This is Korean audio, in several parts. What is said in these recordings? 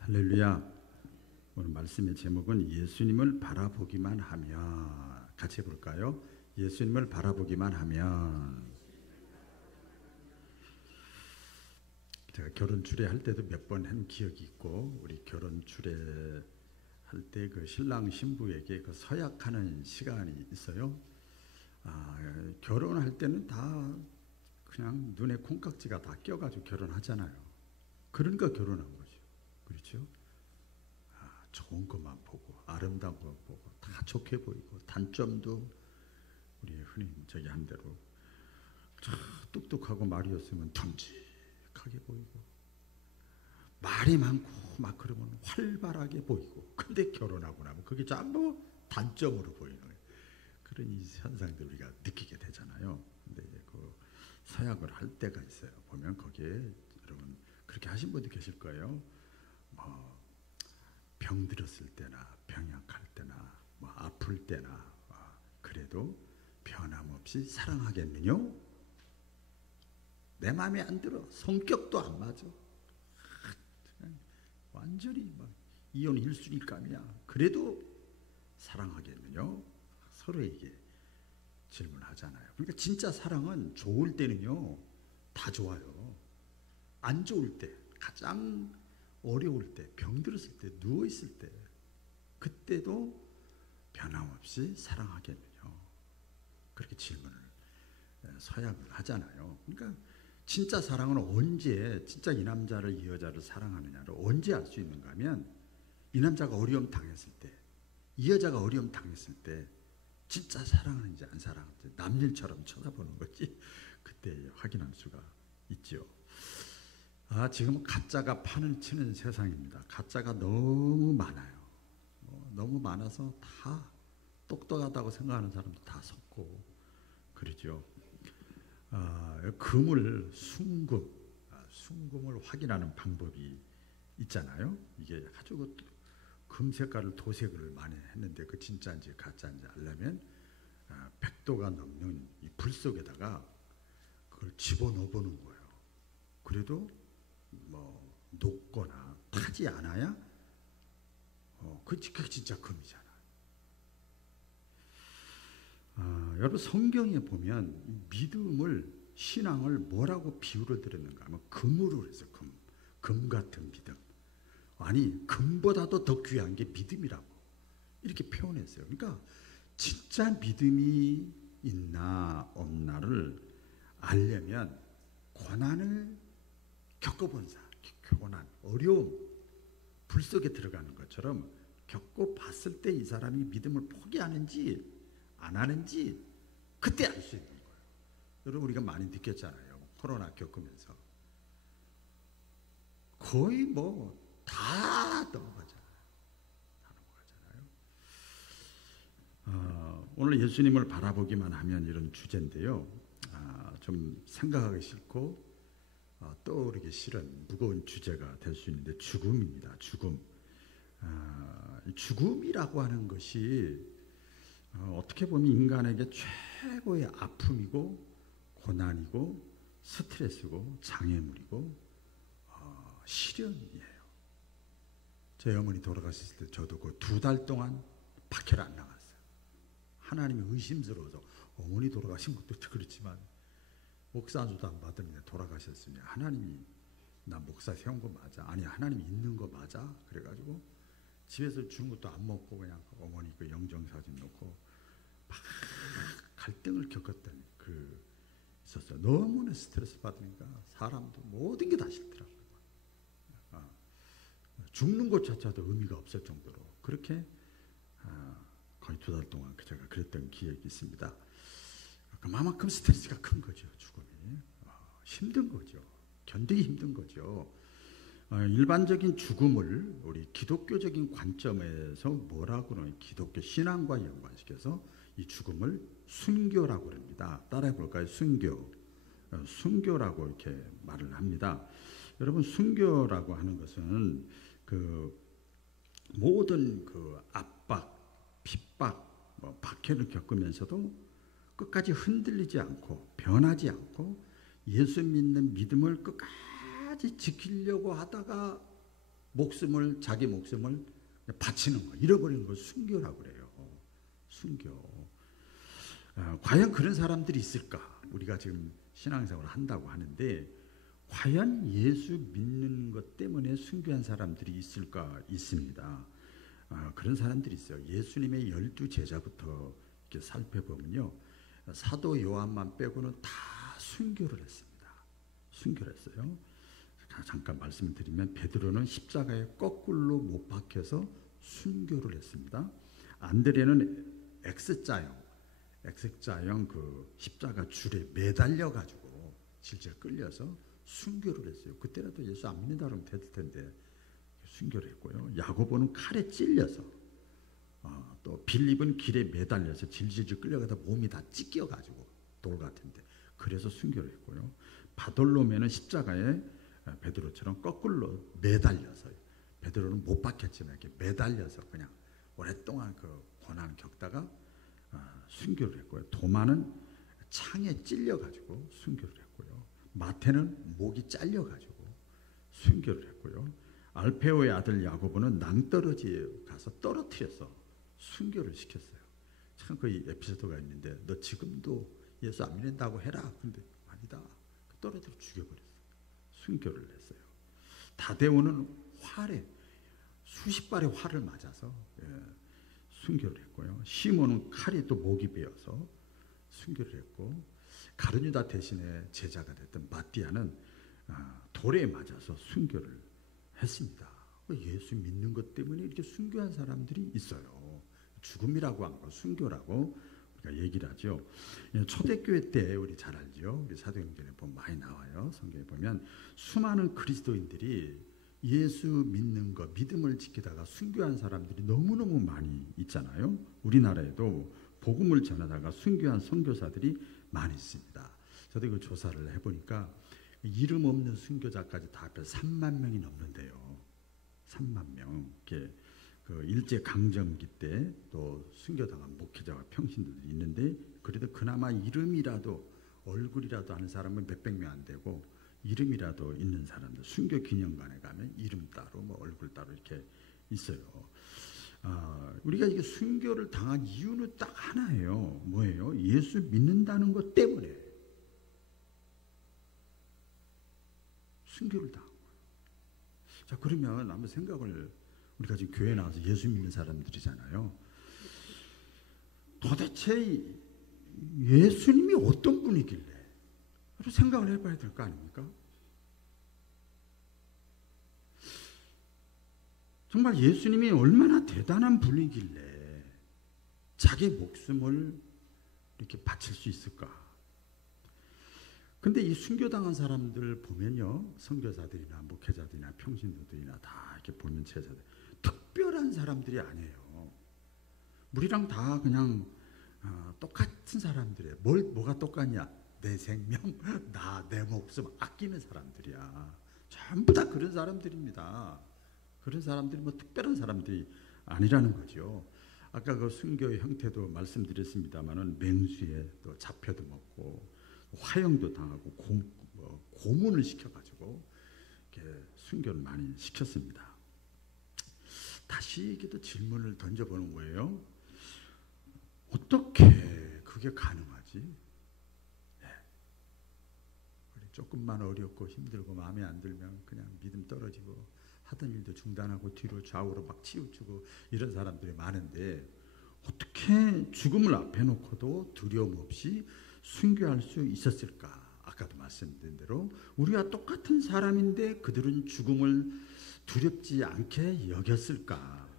할렐루야. 오늘 말씀의 제목은 예수님을 바라보기만 하면, 같이 해볼까요? 예수님을 바라보기만 하면. 제가 결혼 주례할 때도 몇 번 한 기억이 있고, 우리 결혼 주례할 때 그 신랑 신부에게 그 서약하는 시간이 있어요. 결혼할 때는 다 그냥 눈에 콩깍지가 다 껴가지고 결혼하잖아요. 그러니까 결혼한 거죠. 그렇죠? 좋은 것만 보고 아름다운 것 보고 다 좋게 보이고, 단점도 우리 흔히 저기 한 대로 똑똑하고 말이었으면 듬직하게 보이고, 말이 많고 막 그러면 활발하게 보이고, 근데 결혼하고 나면 그게 전부 단점으로 보이는 거예요. 그런 이 현상들 우리가 느끼게 되잖아요. 근데 그 서약을 할 때가 있어요. 보면 거기에 여러분 그렇게 하신 분도 계실 거예요. 병들었을 때나 병약할 때나 아플 때나 그래도 변함없이 사랑하겠느냐? 내 마음에 안 들어. 성격도 안 맞아. 완전히 이혼 1순위감이야. 그래도 사랑하겠느냐? 서로에게 질문하잖아요. 그러니까 진짜 사랑은 좋을 때는요 다 좋아요. 안 좋을 때, 가장 어려울 때, 병들었을 때, 누워있을 때, 그때도 변함없이 사랑하겠느냐, 그렇게 질문을, 서약을 하잖아요. 그러니까 진짜 사랑은 언제, 진짜 이 남자를 이 여자를 사랑하느냐를 언제 알 수 있는가 하면, 이 남자가 어려움 당했을 때, 이 여자가 어려움 당했을 때 진짜 사랑하는지 안 사랑하는지 남일처럼 쳐다보는 거지, 그때 확인할 수가 있죠. 지금 가짜가 판을 치는 세상입니다. 가짜가 너무 많아요. 너무 많아서 다 똑똑하다고 생각하는 사람도 다 섞고 그러죠. 순금을 확인하는 방법이 있잖아요. 이게 아주 금 색깔을 도색을 많이 했는데 그 진짜인지 가짜인지 알려면 100도가 넘는 이 불 속에다가 그걸 집어넣어 보는 거예요. 그래도 녹거나 타지 않아야 그게 진짜 금이잖아. 여러분 성경에 보면 믿음을, 신앙을 뭐라고 비유를 드렸는가 하면 금으로 해서 금 같은 믿음. 아니 금보다도 더 귀한 게 믿음이라고 이렇게 표현했어요. 그러니까 진짜 믿음이 있나 없나를 알려면 고난을 겪어본 사람, 고난, 어려움, 불 속에 들어가는 것처럼 겪어봤을 때 이 사람이 믿음을 포기하는지 안 하는지 그때 알 수 있는 거예요. 여러분 우리가 많이 느꼈잖아요. 코로나 겪으면서 거의 다 넘어가잖아요. 오늘 예수님을 바라보기만 하면 이런 주제인데요. 좀 생각하기 싫고 떠오르기 싫은 무거운 주제가 될 수 있는데, 죽음입니다. 죽음이라고 하는 것이 어떻게 보면 인간에게 최고의 아픔이고 고난이고 스트레스고 장애물이고 시련이에요. 저희 어머니 돌아가셨을 때 저도 그 2달 동안 밖에 안 나갔어요. 하나님이 의심스러워서, 어머니 돌아가신 것도 그렇지만 목사 안수도 안 받았는데 돌아가셨으니 하나님이 나 목사 세운 거 맞아? 아니 하나님이 있는 거 맞아? 그래가지고 집에서 주는 것도 안 먹고 그냥 어머니 그 영정사진 놓고 막 갈등을 겪었던 있었어요. 너무나 스트레스 받으니까 사람도 모든 게 다 싫더라고요. 죽는 것조차도 의미가 없을 정도로 그렇게 거의 2달 동안 제가 그랬던 기억이 있습니다. 그만큼 스트레스가 큰 거죠. 죽음이 힘든 거죠. 견디기 힘든 거죠. 일반적인 죽음을 우리 기독교적인 관점에서 뭐라고 그러면, 기독교 신앙과 연관시켜서 이 죽음을 순교라고 합니다. 따라해 볼까요? 순교라고 이렇게 말을 합니다. 여러분 순교라고 하는 것은 모든 압박, 핍박, 박해를 겪으면서도 끝까지 흔들리지 않고 변하지 않고 예수 믿는 믿음을 끝까지 지키려고 하다가 자기 목숨을 바치는 거, 잃어버리는 걸 순교라고 그래요. 순교. 과연 그런 사람들이 있을까? 우리가 지금 신앙생활을 한다고 하는데 과연 예수 믿는 것 때문에 순교한 사람들이 있을까? 있습니다. 그런 사람들이 있어요. 예수님의 12제자부터 이렇게 살펴보면요, 사도 요한만 빼고는 다 순교를 했습니다. 순교를 했어요. 잠깐 말씀드리면 베드로는 십자가에 거꾸로 못 박혀서 순교를 했습니다. 안드레는 X자형 그 십자가 줄에 매달려 가지고 질질 끌려서 순교를 했어요. 그때라도 예수 안 믿는다 그러면 됐을 텐데 순교를 했고요. 야고보는 칼에 찔려서, 또 빌립은 길에 매달려서 질질 끌려가다 몸이 다 찢겨 가지고 돌 같은데 그래서 순교를 했고요. 바돌로메는 십자가에 베드로처럼 거꾸로 매달려서, 베드로는 못 박혔지만 이렇게 매달려서 그냥 오랫동안 그 고난을 겪다가 순교를 했고요. 도마는 창에 찔려가지고 순교를 했고요. 마태는 목이 잘려가지고 순교를 했고요. 알페오의 아들 야고보는 낭떠러지에 가서 떨어뜨려서 순교를 시켰어요. 참 그 에피소드가 있는데 너 지금도 예수 안 믿는다고 해라. 근데 아니다. 떨어뜨려 죽여버렸어요. 순교를 했어요. 다데오는 활에 수십 발의 활을 맞아서 순교를 했고요. 시몬은 칼이 또 목이 베어서 순교를 했고, 가룟유다 대신에 제자가 됐던 마띠아는 돌에 맞아서 순교를 했습니다. 예수 믿는 것 때문에 이렇게 순교한 사람들이 있어요. 죽음이라고 한 거 순교라고 우리가 얘기를 하죠. 초대교회 때 우리 잘 알죠. 우리 사도행전에 보면 많이 나와요. 성경에 보면 수많은 그리스도인들이 예수 믿는 것, 믿음을 지키다가 순교한 사람들이 너무너무 많이 있잖아요. 우리나라에도 복음을 전하다가 순교한 선교사들이 많이 있습니다. 저도 그 조사를 해보니까 이름 없는 순교자까지 다 합해서 3만 명이 넘는데요. 3만 명. 이렇게 그 일제 강점기 때 또 순교당한 목회자와 평신들이 있는데, 그래도 그나마 이름이라도 얼굴이라도 아는 사람은 몇백 명 안 되고, 이름이라도 있는 사람들, 순교 기념관에 가면 이름 따로 뭐 얼굴 따로 이렇게 있어요. 우리가 이게 순교를 당한 이유는 딱 하나예요. 뭐예요? 예수 믿는다는 것 때문에 순교를 당한 거예요. 자, 그러면 한번 생각을, 우리가 지금 교회 나와서 예수 믿는 사람들이잖아요. 도대체 예수님이 어떤 분이길래? 생각을 해봐야 될 거 아닙니까? 정말 예수님이 얼마나 대단한 분이길래 자기 목숨을 이렇게 바칠 수 있을까? 근데 이 순교당한 사람들 보면요, 선교사들이나 목회자들이나 평신도들이나 다 이렇게 보면 제자들, 특별한 사람들이 아니에요. 우리랑 다 그냥 똑같은 사람들이에요. 뭐가 똑같냐? 내 생명, 내 목숨 아끼는 사람들이야. 전부 다 그런 사람들입니다. 그런 사람들이 뭐 특별한 사람들이 아니라는 거죠. 아까 그 순교의 형태도 말씀드렸습니다만은 맹수에 또 잡혀도 먹고 화형도 당하고 고문을 시켜가지고 이렇게 순교를 많이 시켰습니다. 다시 이게 또 질문을 던져보는 거예요. 어떻게 그게 가능하지? 조금만 어렵고 힘들고 마음에 안 들면 그냥 믿음 떨어지고 하던 일도 중단하고 뒤로 좌우로 막 치우치고 이런 사람들이 많은데, 어떻게 죽음을 앞에 놓고도 두려움 없이 순교할 수 있었을까? 아까도 말씀드린 대로 우리와 똑같은 사람인데 그들은 죽음을 두렵지 않게 여겼을까?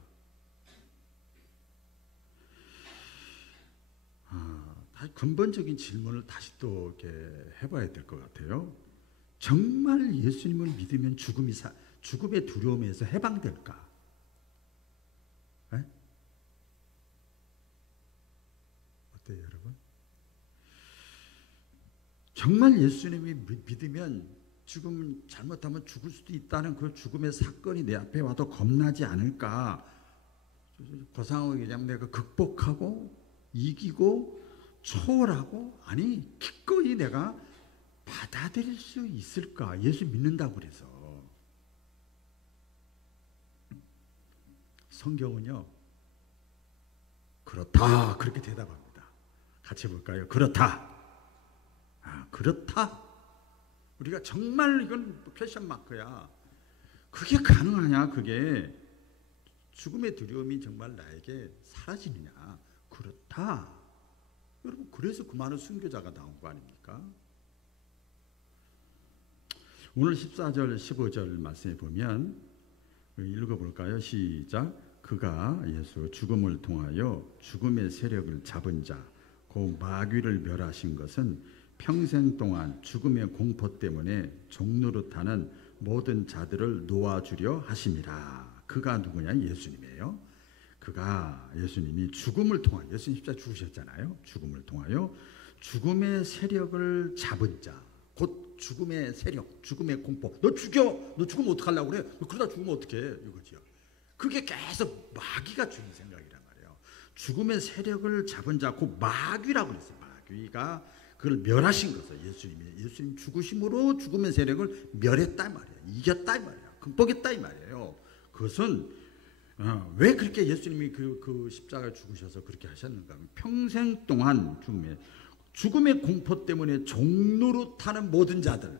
근본적인 질문을 다시 또 이렇게 해봐야 될 것 같아요. 정말 예수님을 믿으면 죽음의 두려움에서 해방될까? 에? 어때요, 여러분? 정말 예수님이 믿으면 죽음, 잘못하면 죽을 수도 있다는 그 죽음의 사건이 내 앞에 와도 겁나지 않을까? 고상하게 얘기하면 내가 극복하고 이기고 초월하고, 아니 기꺼이 내가 받아들일 수 있을까? 예수 믿는다고 그래서. 성경은요, 그렇다 그렇게 대답합니다. 같이 볼까요? 그렇다. 그렇다. 우리가 정말 이건 패션 마크야. 그게 가능하냐? 그게 죽음의 두려움이 정말 나에게 사라지느냐? 그렇다. 여러분, 그래서 그 많은 순교자가 나온 거 아닙니까? 오늘 14절 15절 말씀에 보면 읽어볼까요? 시작. 그가 예수 죽음을 통하여 죽음의 세력을 잡은 자 곧 마귀를 멸하신 것은 평생 동안 죽음의 공포 때문에 종노릇하는 모든 자들을 놓아주려 하심이라. 그가 누구냐? 예수님이에요. 그가 예수님이 죽음을 통하여, 예수님 십자가 죽으셨잖아요. 죽음을 통하여 죽음의 세력을 잡은 자, 곧 죽음의 세력, 죽음의 공포. 너 죽여, 너 죽으면 어떡하려고 그래? 너 그러다 죽으면 어떡해? 이거지요. 그게 계속 마귀가 주는 생각이란 말이에요. 죽음의 세력을 잡은 자, 곧 마귀라고 그랬어요. 마귀가 그걸 멸하신 것을 예수님 죽으심으로 죽음의 세력을 멸했다 말이에요. 이겼다 이말이에요. 극복했다 이 말이에요. 그것은 왜 그렇게 예수님이 그 십자가에 죽으셔서 그렇게 하셨는가? 평생 동안 죽음의 공포 때문에 종노릇하는 모든 자들,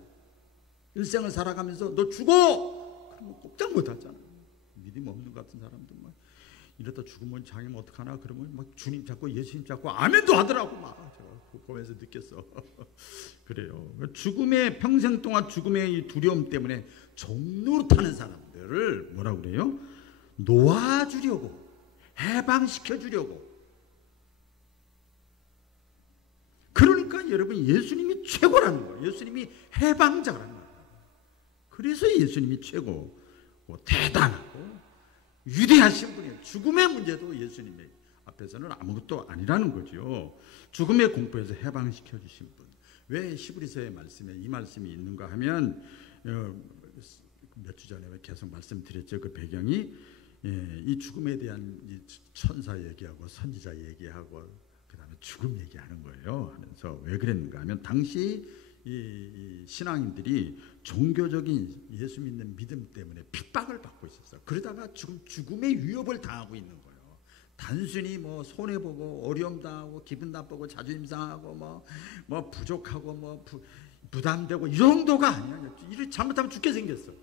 일생을 살아가면서 너 죽어! 그러면 꼼짝 못하잖아. 믿음 없는 것 같은 사람들 막 이러다 죽으면 장애면 어떡하나? 그러면 막 주님 잡고 예수님 잡고 아멘도 하더라고. 막 제가 보면서 느꼈어. 그래요. 죽음의 평생 동안 죽음의 두려움 때문에 종노릇하는 사람들을 뭐라고 그래요? 놓아주려고, 해방시켜주려고. 그러니까 여러분, 예수님이 최고라는 거예요. 예수님이 해방자라는 거예요. 그래서 예수님이 최고, 대단하고 위대하신 분이에요. 죽음의 문제도 예수님 앞에서는 아무것도 아니라는 거죠. 죽음의 공포에서 해방시켜 주신 분. 왜 히브리서의 말씀에 이 말씀이 있는가 하면, 몇 주 전에 계속 말씀드렸죠. 그 배경이 이 죽음에 대한 이 천사 얘기하고 선지자 얘기하고 그 다음에 죽음 얘기하는 거예요. 하면서 왜 그랬는가 하면, 당시 이 신앙인들이 종교적인 예수 믿는 믿음 때문에 핍박을 받고 있었어요. 그러다가 지금 죽음의 위협을 당하고 있는 거예요. 단순히 뭐 손해보고 어려움 당하고 기분 나쁘고 자존심 상하고 뭐 부족하고 뭐 부담되고 이 정도가 아니야. 이를 잘못하면 죽게 생겼어.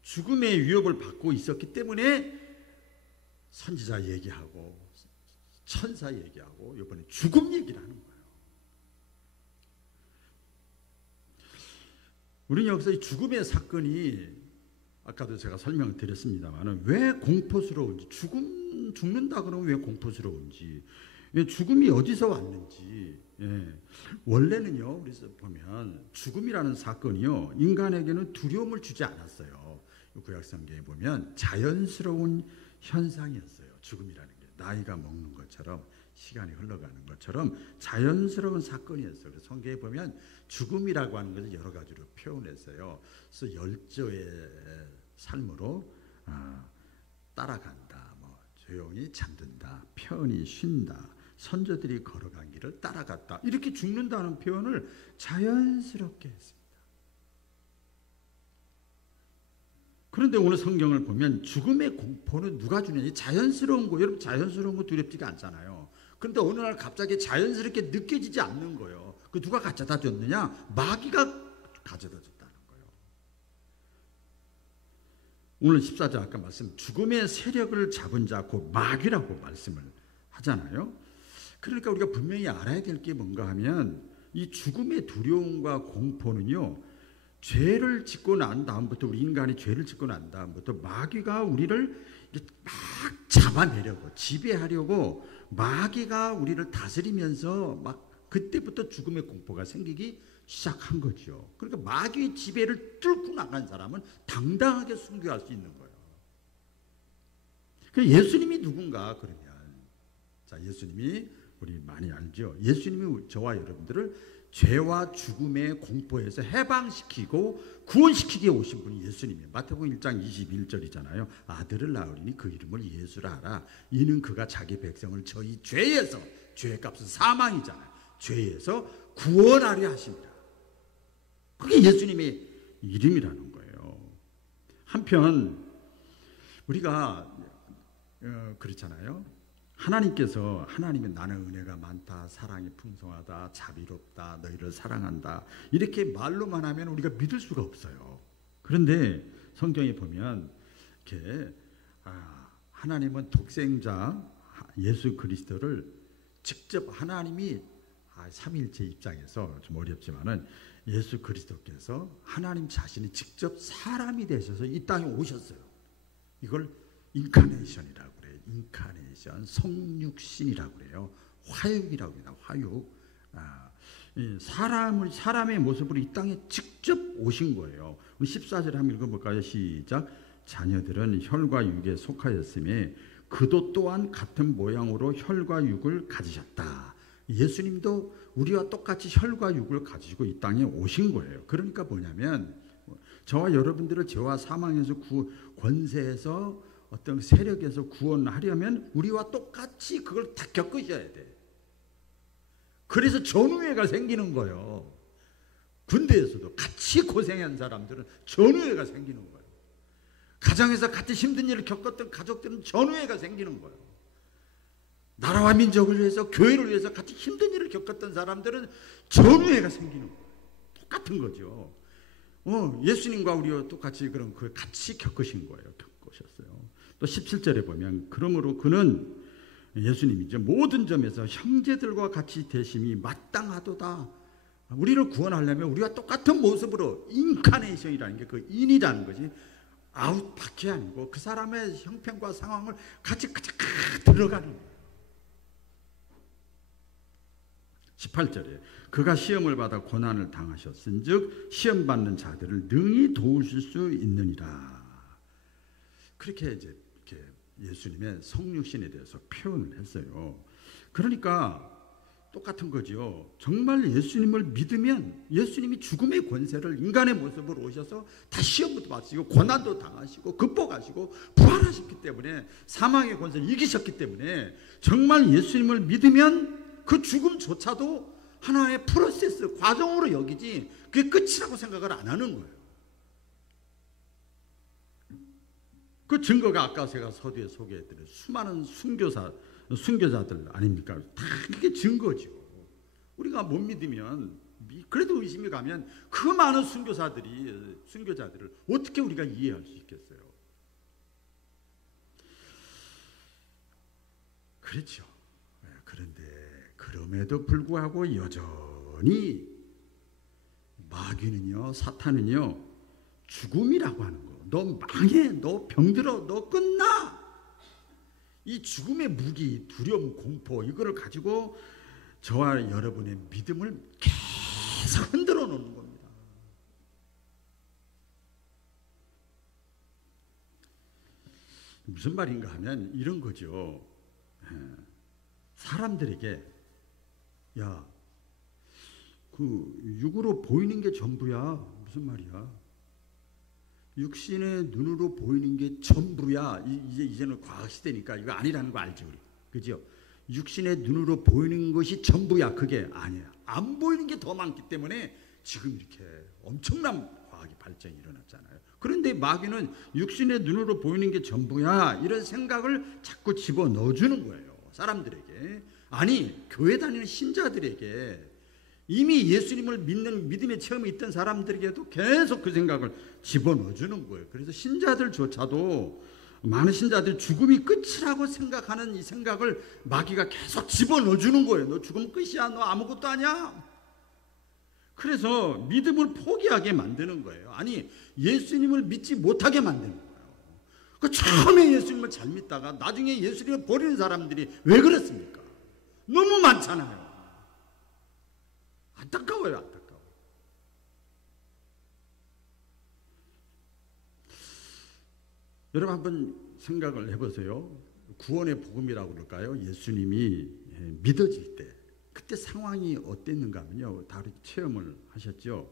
죽음의 위협을 받고 있었기 때문에 선지자 얘기하고 천사 얘기하고 이번에 죽음 얘기를 하는 거예요. 우리는 여기서 이 죽음의 사건이 아까도 제가 설명드렸습니다만 왜 공포스러운지, 죽는다 그러면 왜 공포스러운지, 왜 죽음이 어디서 왔는지. 원래는요, 그래서 보면 죽음이라는 사건이요, 인간에게는 두려움을 주지 않았어요. 구약성경에 보면 자연스러운 현상이었어요. 죽음이라는 게 나이가 먹는 것처럼, 시간이 흘러가는 것처럼 자연스러운 사건이었어요. 그래서 성경에 보면 죽음이라고 하는 것을 여러 가지로 표현했어요. 그래서 열조의 삶으로 따라간다, 조용히 잠든다, 편히 쉰다, 선조들이 걸어간 길을 따라갔다, 이렇게 죽는다는 표현을 자연스럽게 했습니다. 그런데 오늘 성경을 보면 죽음의 공포는 누가 주느냐? 자연스러운 거, 여러분 자연스러운 거 두렵지가 않잖아요. 그런데 어느 날 갑자기 자연스럽게 느껴지지 않는 거예요. 그 누가 가져다 줬느냐? 마귀가 가져다 줬다는 거예요. 오늘 14절 아까 말씀, 죽음의 세력을 잡은 자 곧 마귀라고 말씀을 하잖아요. 그러니까 우리가 분명히 알아야 될 게 뭔가 하면, 이 죽음의 두려움과 공포는요, 죄를 짓고 난 다음부터, 우리 인간이 죄를 짓고 난 다음부터 마귀가 우리를 막 잡아내려고, 지배하려고 마귀가 우리를 다스리면서 막 그때부터 죽음의 공포가 생기기 시작한 거죠. 그러니까 마귀의 지배를 뚫고 나간 사람은 당당하게 순교할 수 있는 거예요. 예수님이 누군가 그러면, 자, 예수님이 우리 많이 알죠. 예수님이 저와 여러분들을 죄와 죽음의 공포에서 해방시키고 구원시키기에 오신 분이 예수님이에요. 마태복음 1장 21절이잖아요. 아들을 낳으리니 그 이름을 예수라 하라. 이는 그가 자기 백성을 저희 죄에서, 죄의 값은 사망이잖아요, 죄에서 구원하려 하십니다. 그게 예수님의 이름이라는 거예요. 한편 우리가 그렇잖아요. 하나님이 나는 은혜가 많다, 사랑이 풍성하다, 자비롭다, 너희를 사랑한다 이렇게 말로만 하면 우리가 믿을 수가 없어요. 그런데 성경에 보면 이렇게 하나님은 독생자 예수 그리스도를 직접 하나님이 삼위일체 입장에서 좀 어렵지만은 예수 그리스도께서 하나님 자신이 직접 사람이 되셔서 이 땅에 오셨어요. 이걸 인카네이션이라고 그래요. 인카네이션, 성육신이라고 그래요. 화육이라고 합니다. 화육. 사람의 모습으로 이 땅에 직접 오신 거예요. 14절 한번 읽어볼까요? 시작. 자녀들은 혈과 육에 속하였음에 그도 또한 같은 모양으로 혈과 육을 가지셨다. 예수님도 우리와 똑같이 혈과 육을 가지고 이 땅에 오신 거예요. 그러니까 뭐냐면 저와 여러분들을 죄와 사망에서 권세에서 어떤 세력에서 구원하려면 우리와 똑같이 그걸 다 겪으셔야 돼. 그래서 전우회가 생기는 거예요. 군대에서도 같이 고생한 사람들은 전우회가 생기는 거예요. 가정에서 같이 힘든 일을 겪었던 가족들은 전우회가 생기는 거예요. 나라와 민족을 위해서 교회를 위해서 같이 힘든 일을 겪었던 사람들은 전우회가 생기는 거예요. 똑같은 거죠. 예수님과 우리와 똑같이 그런 걸 같이 겪으신 거예요. 겪으셨어요. 또 17절에 보면 그러므로 그는 예수님이죠. 모든 점에서 형제들과 같이 되심이 마땅하도다. 우리를 구원하려면 우리와 똑같은 모습으로 인카네이션이라는 게 그 인이라는 것이 아웃밖에 아니고 그 사람의 형편과 상황을 같이 들어가는 거예요. 18절에 그가 시험을 받아 고난을 당하셨은즉 시험 받는 자들을 능히 도우실 수 있느니라. 그렇게 이제 이렇게 예수님의 성육신에 대해서 표현을 했어요. 그러니까 똑같은 거죠. 정말 예수님을 믿으면 예수님이 죽음의 권세를 인간의 모습으로 오셔서 다 시험도 받으시고 고난도 당하시고 극복하시고 부활하셨기 때문에 사망의 권세를 이기셨기 때문에 정말 예수님을 믿으면 그 죽음조차도 하나의 프로세스, 과정으로 여기지 그게 끝이라고 생각을 안 하는 거예요. 그 증거가 아까 제가 서두에 소개해드린 수많은 순교자들 아닙니까? 다 그게 증거죠. 우리가 못 믿으면 그래도 의심이 가면 그 많은 순교자들을 어떻게 우리가 이해할 수 있겠어요? 그렇죠. 그런데 그럼에도 불구하고 여전히 마귀는요, 사탄은요, 죽음이라고 하는 거. 너 망해, 너 병들어, 너 끝나. 이 죽음의 무기, 두려움, 공포 이거를 가지고 저와 여러분의 믿음을 계속 흔들어 놓는 겁니다. 무슨 말인가 하면 이런 거죠. 사람들에게 야, 그 육으로 보이는 게 전부야. 무슨 말이야? 육신의 눈으로 보이는 게 전부야. 이제는 과학 시대니까 이거 아니라는 거 알죠, 우리. 그죠? 육신의 눈으로 보이는 것이 전부야. 그게 아니야. 안 보이는 게 더 많기 때문에 지금 이렇게 엄청난 과학의 발전이 일어났잖아요. 그런데 마귀는 육신의 눈으로 보이는 게 전부야. 이런 생각을 자꾸 집어 넣어주는 거예요. 사람들에게. 아니, 교회 다니는 신자들에게 이미 예수님을 믿는 믿음의 체험이 있던 사람들에게도 계속 그 생각을 집어넣어주는 거예요. 그래서 신자들조차도 많은 신자들이 죽음이 끝이라고 생각하는 이 생각을 마귀가 계속 집어넣어주는 거예요. 너 죽으면 끝이야. 너 아무것도 아니야. 그래서 믿음을 포기하게 만드는 거예요. 아니, 예수님을 믿지 못하게 만드는 거예요. 그 처음에 예수님을 잘 믿다가 나중에 예수님을 버리는 사람들이 왜 그렇습니까? 너무 많잖아요. 안타까워요, 안타까워. 여러분 한번 생각을 해보세요. 구원의 복음이라고 그럴까요? 예수님이 믿어질 때 그때 상황이 어땠는가 하면요. 다 체험을 하셨죠.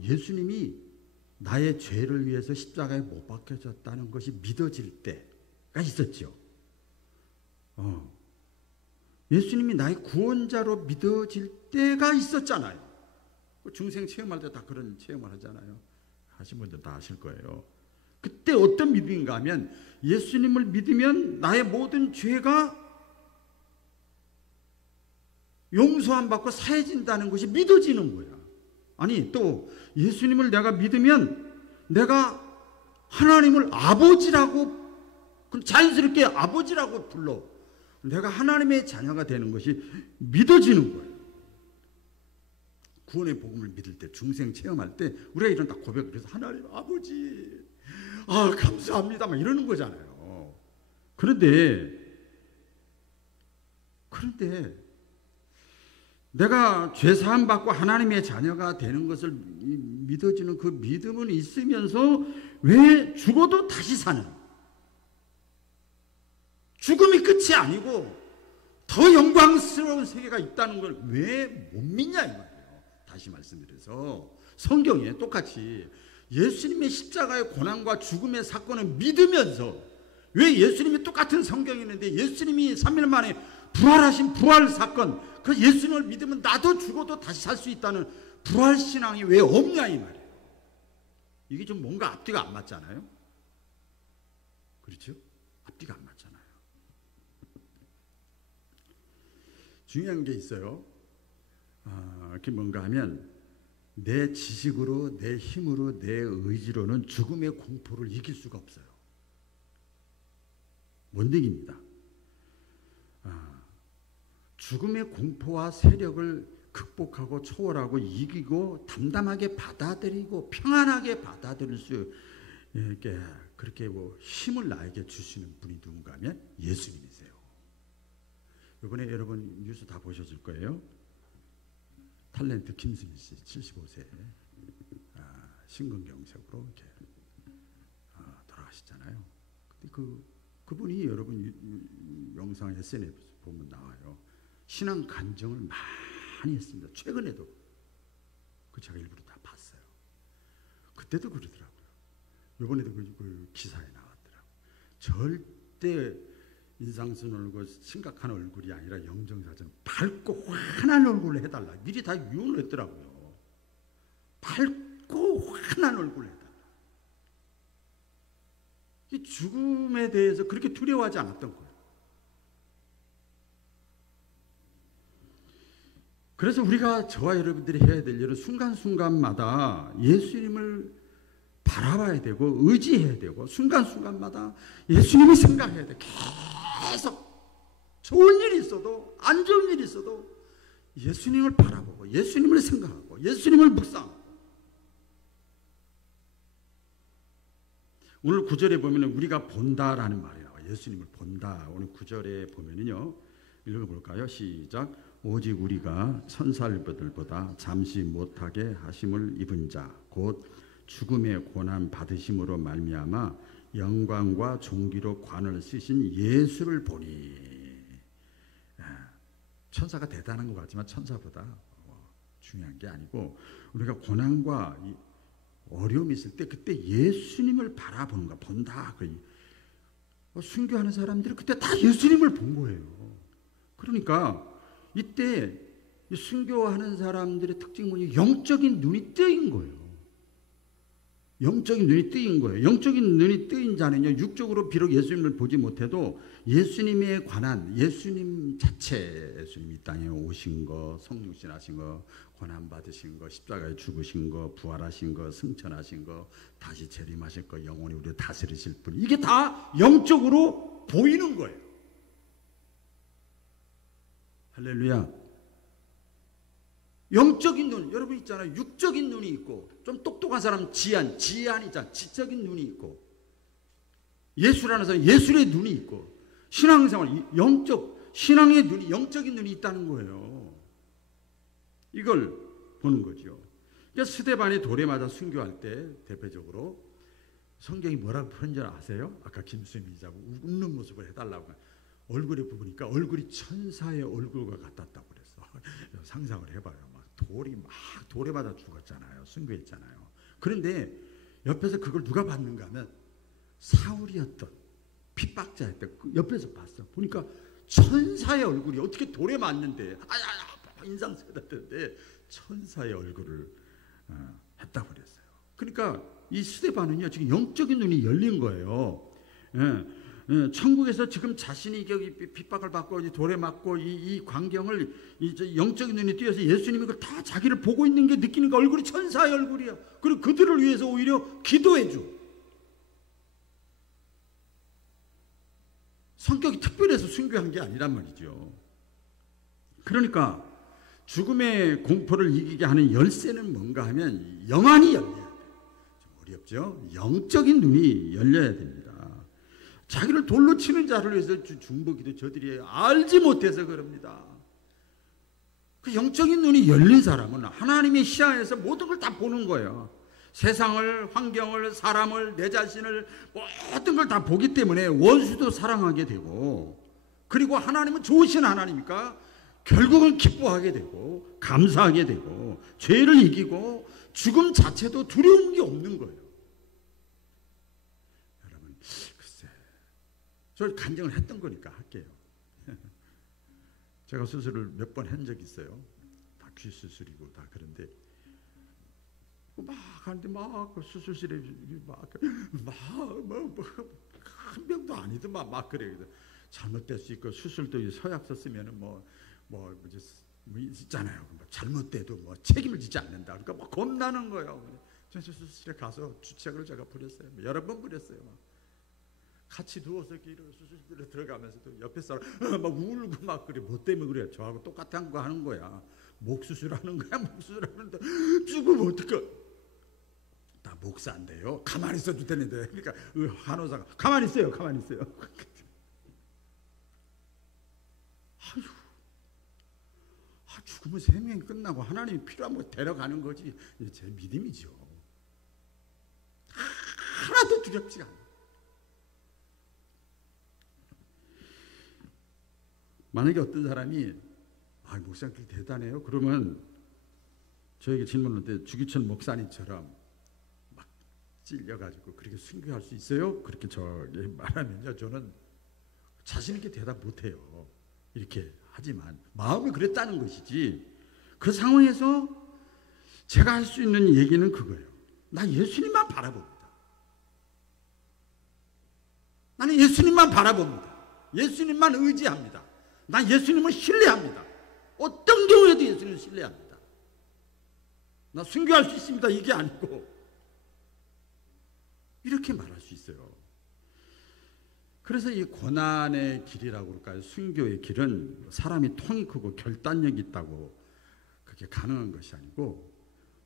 예수님이 나의 죄를 위해서 십자가에 못 박혀졌다는 것이 믿어질 때가 있었죠. 예수님이 나의 구원자로 믿어질 때가 있었잖아요. 중생 체험할 때 다 그런 체험을 하잖아요. 하신 분들 다 아실 거예요. 그때 어떤 믿음인가 하면 예수님을 믿으면 나의 모든 죄가 용서함 받고 사해진다는 것이 믿어지는 거야. 아니 또 예수님을 내가 믿으면 내가 하나님을 아버지라고 자연스럽게 아버지라고 불러. 내가 하나님의 자녀가 되는 것이 믿어지는 거예요. 구원의 복음을 믿을 때 중생 체험할 때 우리가 이런 딱 고백을 해서 하나님 아버지 감사합니다 막 이러는 거잖아요. 그런데 내가 죄사함 받고 하나님의 자녀가 되는 것을 믿어지는 그 믿음은 있으면서 왜 죽어도 다시 사는, 죽음이 끝이 아니고 더 영광스러운 세계가 있다는 걸 왜 못 믿냐 이 말이에요. 다시 말씀드려서 성경에 똑같이 예수님의 십자가의 고난과 죽음의 사건을 믿으면서 왜 예수님이 똑같은 성경이 있는데 예수님이 3일 만에 부활하신 부활 사건, 그 예수님을 믿으면 나도 죽어도 다시 살 수 있다는 부활 신앙이 왜 없냐 이 말이에요. 이게 좀 뭔가 앞뒤가 안 맞잖아요. 그렇죠? 앞뒤가 안 맞잖아요. 중요한 게 있어요. 그게 뭔가 하면 내 지식으로, 내 힘으로, 내 의지로는 죽음의 공포를 이길 수가 없어요. 못 이깁니다. 죽음의 공포와 세력을 극복하고 초월하고 이기고 담담하게 받아들이고 평안하게 받아들일 수 있게 그렇게 힘을 나에게 주시는 분이 누군가 하면 예수님이세요. 이번에 여러분 뉴스 다 보셨을 거예요. 탤런트 김수미 씨 75세 심근경색으로 이렇게 돌아가셨잖아요. 근데 그분이 여러분 영상 SNS 보면 나와요. 신앙 간증을 많이 했습니다. 최근에도 제가 일부러 다 봤어요. 그때도 그러더라고요. 이번에도 그 기사에 나왔더라고요. 절대 인상쓴 얼굴, 심각한 얼굴이 아니라 영정사정 밝고 환한 얼굴을 해달라. 미리 다 유언을 했더라고요. 밝고 환한 얼굴을 해달라. 이 죽음에 대해서 그렇게 두려워하지 않았던 거예요. 그래서 우리가 저와 여러분들이 해야 될 일은 순간순간마다 예수님을 바라봐야 되고 의지해야 되고 순간순간마다 예수님을 생각해야 돼. 계속 좋은 일이 있어도 안 좋은 일이 있어도 예수님을 바라보고 예수님을 생각하고 예수님을 묵상하고. 오늘 9절에 보면 우리가 본다라는 말이 나와요. 예수님을 본다. 오늘 9절에 보면은요. 읽어볼까요? 시작. 오직 우리가 천사들보다 잠시 못하게 하심을 입은 자 곧 죽음의 고난 받으심으로 말미암아 영광과 존귀로 관을 쓰신 예수를 보니. 천사가 대단한 것 같지만 천사보다 중요한 게 아니고 우리가 고난과 어려움이 있을 때 그때 예수님을 바라보는 거 본다. 순교하는 사람들이 그때 다 예수님을 본 거예요. 그러니까 이때 순교하는 사람들의 특징은 뭐냐? 영적인 눈이 뜨인 거예요. 영적인 눈이 뜨인 거예요. 영적인 눈이 뜨인 자는요, 육적으로 비록 예수님을 보지 못해도 예수님에 관한 예수님 자체, 예수님이 이 땅에 오신 거, 성육신 하신 거, 고난 받으신 거, 십자가에 죽으신 거, 부활하신 거, 승천하신 거, 다시 재림하실 거, 영원히 우리를 다스리실 분, 이게 다 영적으로 보이는 거예요. 할렐루야. 영적인 눈, 여러분 있잖아요. 육적인 눈이 있고 좀 똑똑한 사람 지안이잖아. 지적인 눈이 있고 예수라는 사람 예술의 눈이 있고 신앙생활 신앙의 눈이 영적인 눈이 있다는 거예요. 이걸 보는 거죠. 그러니까 스데반이 돌에 맞아 순교할 때 대표적으로 성경이 뭐라고 표현한 줄 아세요? 아까 김수미 기자고 웃는 모습을 해달라고 얼굴에 보니까 얼굴이 천사의 얼굴과 같았다고 그랬어. 상상을 해봐요. 돌에 맞아 죽었잖아요. 순교했잖아요. 그런데 옆에서 그걸 누가 봤는가 하면 사울이었던 핍박자였던 옆에서 봤어. 보니까 천사의 얼굴이 어떻게 돌에 맞는데 인상 쓰다던데 천사의 얼굴을 했다고 그랬어요. 그러니까 이 스데반은요 지금 영적인 눈이 열린 거예요. 천국에서 지금 자신이 핍박을 받고 돌에 맞고 이 광경을 영적인 눈이 띄어서 예수님이 그걸 다 자기를 보고 있는 게 느끼니까 얼굴이 천사의 얼굴이야. 그리고 그들을 위해서 오히려 기도해 줘. 성격이 특별해서 순교한 게 아니란 말이죠. 그러니까 죽음의 공포를 이기게 하는 열쇠는 뭔가 하면 영안이 열려야 돼요. 좀 어렵죠? 영적인 눈이 열려야 됩니다. 자기를 돌로 치는 자를 위해서 중보기도 저들이 알지 못해서 그럽니다. 그 영적인 눈이 열린 사람은 하나님의 시야에서 모든 걸 다 보는 거예요. 세상을, 환경을, 사람을, 내 자신을 모든 걸 다 보기 때문에 원수도 사랑하게 되고, 그리고 하나님은 좋으신 하나님이니까 결국은 기뻐하게 되고 감사하게 되고 죄를 이기고 죽음 자체도 두려운 게 없는 거예요. 여러분, 글쎄, 저 간증을 했던 거니까 할게요. 제가 수술을 몇 번 한 적이 있어요. 다 귀 수술이고 다. 그런데 막 하는데 막 수술실에 한 병도 아니더만 막 그래. 잘못될 수 있고 수술도 서약 썼으면은 뭐 있잖아요. 잘못돼도 뭐 책임을 지지 않는다. 그러니까 막 겁나는 거예요. 전 수술실에 가서 주책을 제가 부렸어요. 여러 번 부렸어요. 같이 누워서 수술실에 들어가면서도 옆에 사람 막 울고 막 그래. 뭐 때문에 그래? 저하고 똑같은 거 하는 거야. 목 수술하는 거야. 목 수술하는데 죽으면 어떡해? 나 목사인데요. 가만히 있어도 되는데. 그러니까 간호사가 가만히 있어요. 가만히 있어요. 아휴, 죽으면 생명이 끝나고 하나님이 필요하면 데려가는 거지. 제 믿음이죠. 하나도 두렵지 않아. 만약에 어떤 사람이 목사님들 대단해요. 그러면 저에게 질문할 때 주기철 목사님처럼 막 찔려가지고 그렇게 순교할 수 있어요? 그렇게 저에게 말하면요, 저는 자신 있게 대답 못해요. 이렇게 하지만 마음이 그랬다는 것이지. 그 상황에서 제가 할 수 있는 얘기는 그거예요. 나 예수님만 바라봅니다. 나는 예수님만 바라봅니다. 예수님만 의지합니다. 난 예수님을 신뢰합니다. 어떤 경우에도 예수님을 신뢰합니다. 나 순교할 수 있습니다. 이게 아니고 이렇게 말할 수 있어요. 그래서 이 고난의 길이라고 그럴까요? 순교의 길은 사람이 통이 크고 결단력이 있다고 그게 가능한 것이 아니고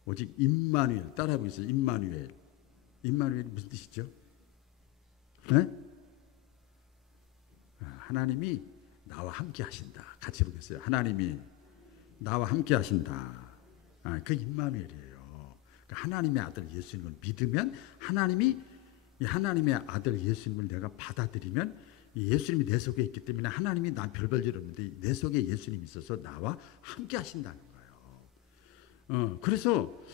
오직 임마누엘, 따라 해보겠습니다. 임마누엘. 임마누엘이 무슨 뜻이죠? 네? 하나님이 나와 함께 하신다. 같이 보겠어요. 하나님이 나와 함께 하신다. 그 임마누엘이에요. 하나님의 아들 예수님을 믿으면 하나님의 아들 예수님을 내가 받아들이면 예수님이 내 속에 있기 때문에 하나님이 난 별별 일 없는데 내 속에 예수님이 있어서 나와 함께 하신다는 거예요. 그래서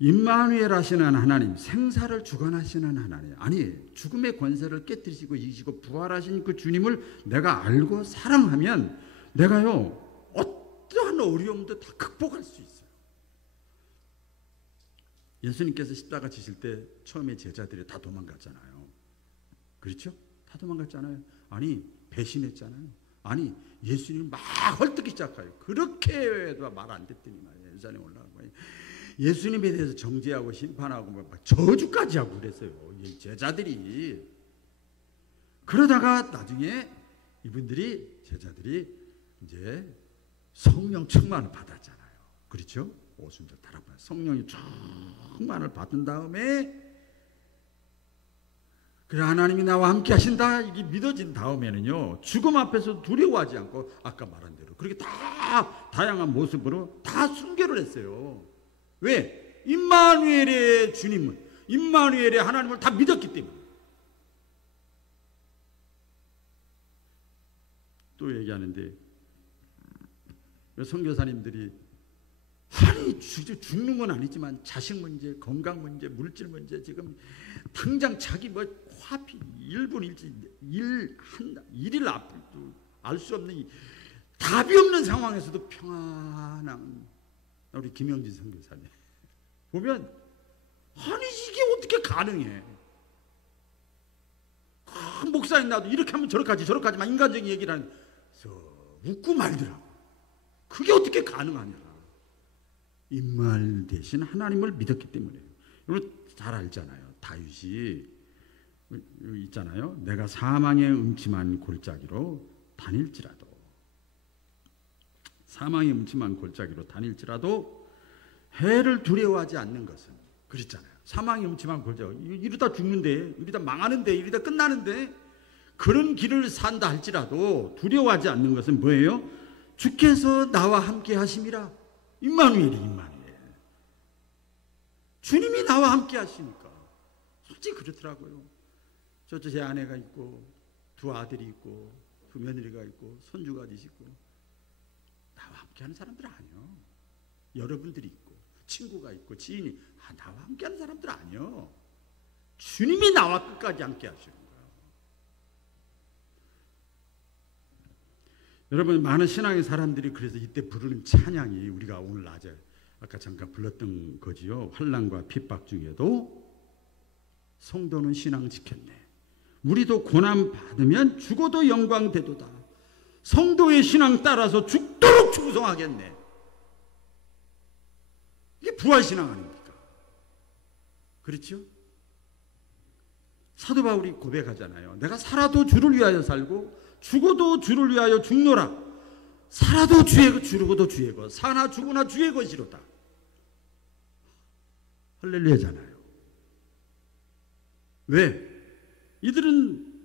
임마누엘 하시는 하나님, 생사를 주관하시는 하나님, 아니 죽음의 권세를 깨뜨리시고 이기시고 부활하신 그 주님을 내가 알고 사랑하면 내가요 어떠한 어려움도 다 극복할 수 있어요. 예수님께서 십자가 지실 때 처음에 제자들이 다 도망갔잖아요. 그렇죠? 다 도망갔잖아요. 아니 배신했잖아요. 아니 예수님 막 헐뜯기 시작해요. 그렇게 해도 말 안 듣더니 말이에요. 예루살렘 올라가고 예수님에 대해서 정죄하고 심판하고 막 저주까지 하고 그랬어요. 이 제자들이. 그러다가 나중에 제자들이 이제 성령 충만을 받았잖아요. 그렇죠? 오순절 달아보면 성령이 충만을 받은 다음에 그래 하나님이 나와 함께 하신다 이게 믿어진 다음에는요 죽음 앞에서 두려워하지 않고 아까 말한 대로 그렇게 다 다양한 모습으로 다 순교를 했어요. 왜? 임마누엘의 주님은 임마누엘의 하나님을 다 믿었기 때문에. 또 얘기하는데 선교사님들이 아니 죽는 건 아니지만 자식 문제, 건강 문제, 물질 문제 지금 당장 자기 뭐 화피 1분 1일 앞도 알 수 없는 답이 없는 상황에서도 평안한 우리 김영진 선교사님 보면 아니 이게 어떻게 가능해? 목사님 나도 이렇게 하면 저렇게 하지 저렇게 하지 막 인간적인 얘기를 하는 웃고 말더라고. 그게 어떻게 가능하냐? 이 말 대신 하나님을 믿었기 때문에요. 여러분 잘 알잖아요. 다윗이 있잖아요. 내가 사망의 음침한 골짜기로 다닐지라도, 사망의 음침한 골짜기로 다닐지라도 해를 두려워하지 않는 것은, 그랬잖아요. 사망의 음침한 골짜기, 이러다 죽는데, 이러다 망하는데, 이러다 끝나는데, 그런 길을 산다 할지라도 두려워하지 않는 것은 뭐예요? 주께서 나와 함께 하심이라. 임마누엘이 주님이 나와 함께 하시니까. 솔직히 그렇더라고요. 제 아내가 있고 두 아들이 있고 두 며느리가 있고 손주가 있고 나와 함께 하는 사람들 아니요. 여러분들이 있고 친구가 있고 지인이 나와 함께 하는 사람들 아니요. 주님이 나와 끝까지 함께 하시는 거예요. 여러분 많은 신앙의 사람들이 그래서 이때 부르는 찬양이 우리가 오늘 낮에 아까 잠깐 불렀던 거지요. 환난과 핍박 중에도 성도는 신앙 지켰네. 우리도 고난 받으면 죽어도 영광 되도다. 성도의 신앙 따라서 죽도록 충성하겠네. 이게 부활신앙 아닙니까? 그렇죠? 사도 바울이 고백하잖아요. 내가 살아도 주를 위하여 살고 죽어도 주를 위하여 죽노라. 살아도 주의 것, 죽어도 주의 것, 사나 죽으나 주의 것이로다. 할렐루야잖아요. 왜? 이들은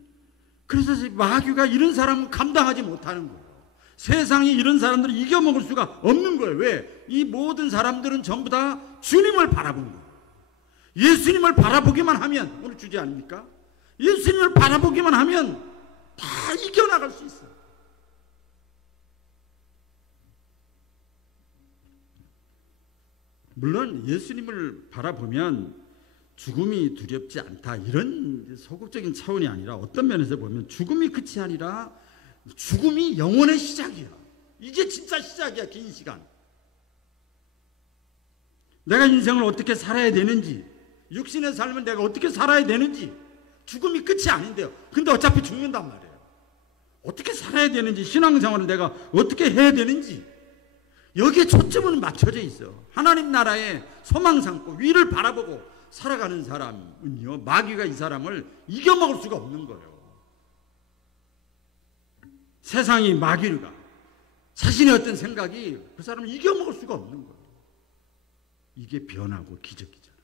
그래서 마귀가 이런 사람은 감당하지 못하는 거예요. 세상에 이런 사람들을 이겨먹을 수가 없는 거예요. 왜? 이 모든 사람들은 전부 다 주님을 바라본 거예요. 예수님을 바라보기만 하면, 오늘 주제 아닙니까? 예수님을 바라보기만 하면 다 이겨나갈 수 있어요. 물론 예수님을 바라보면 죽음이 두렵지 않다, 이런 소극적인 차원이 아니라 어떤 면에서 보면 죽음이 끝이 아니라 죽음이 영혼의 시작이야. 이게 진짜 시작이야. 긴 시간 내가 인생을 어떻게 살아야 되는지, 육신의 삶을 내가 어떻게 살아야 되는지, 죽음이 끝이 아닌데요. 근데 어차피 죽는단 말이에요. 어떻게 살아야 되는지, 신앙생활을 내가 어떻게 해야 되는지, 여기에 초점은 맞춰져 있어. 하나님 나라에 소망 삼고 위를 바라보고 살아가는 사람은요, 마귀가 이 사람을 이겨먹을 수가 없는 거예요. 세상이 마귀가, 자신의 어떤 생각이 그 사람을 이겨먹을 수가 없는 거예요. 이게 변하고 기적이잖아요.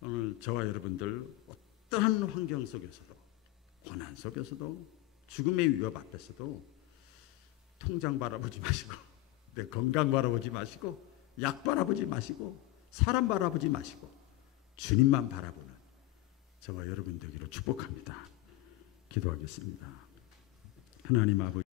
오늘 저와 여러분들 어떠한 환경 속에서도, 고난 속에서도, 죽음의 위협 앞에서도 통장 바라보지 마시고, 내 건강 바라보지 마시고, 약 바라보지 마시고, 사람 바라보지 마시고 주님만 바라보는 저와 여러분 되기를 축복합니다. 기도하겠습니다. 하나님 아버지,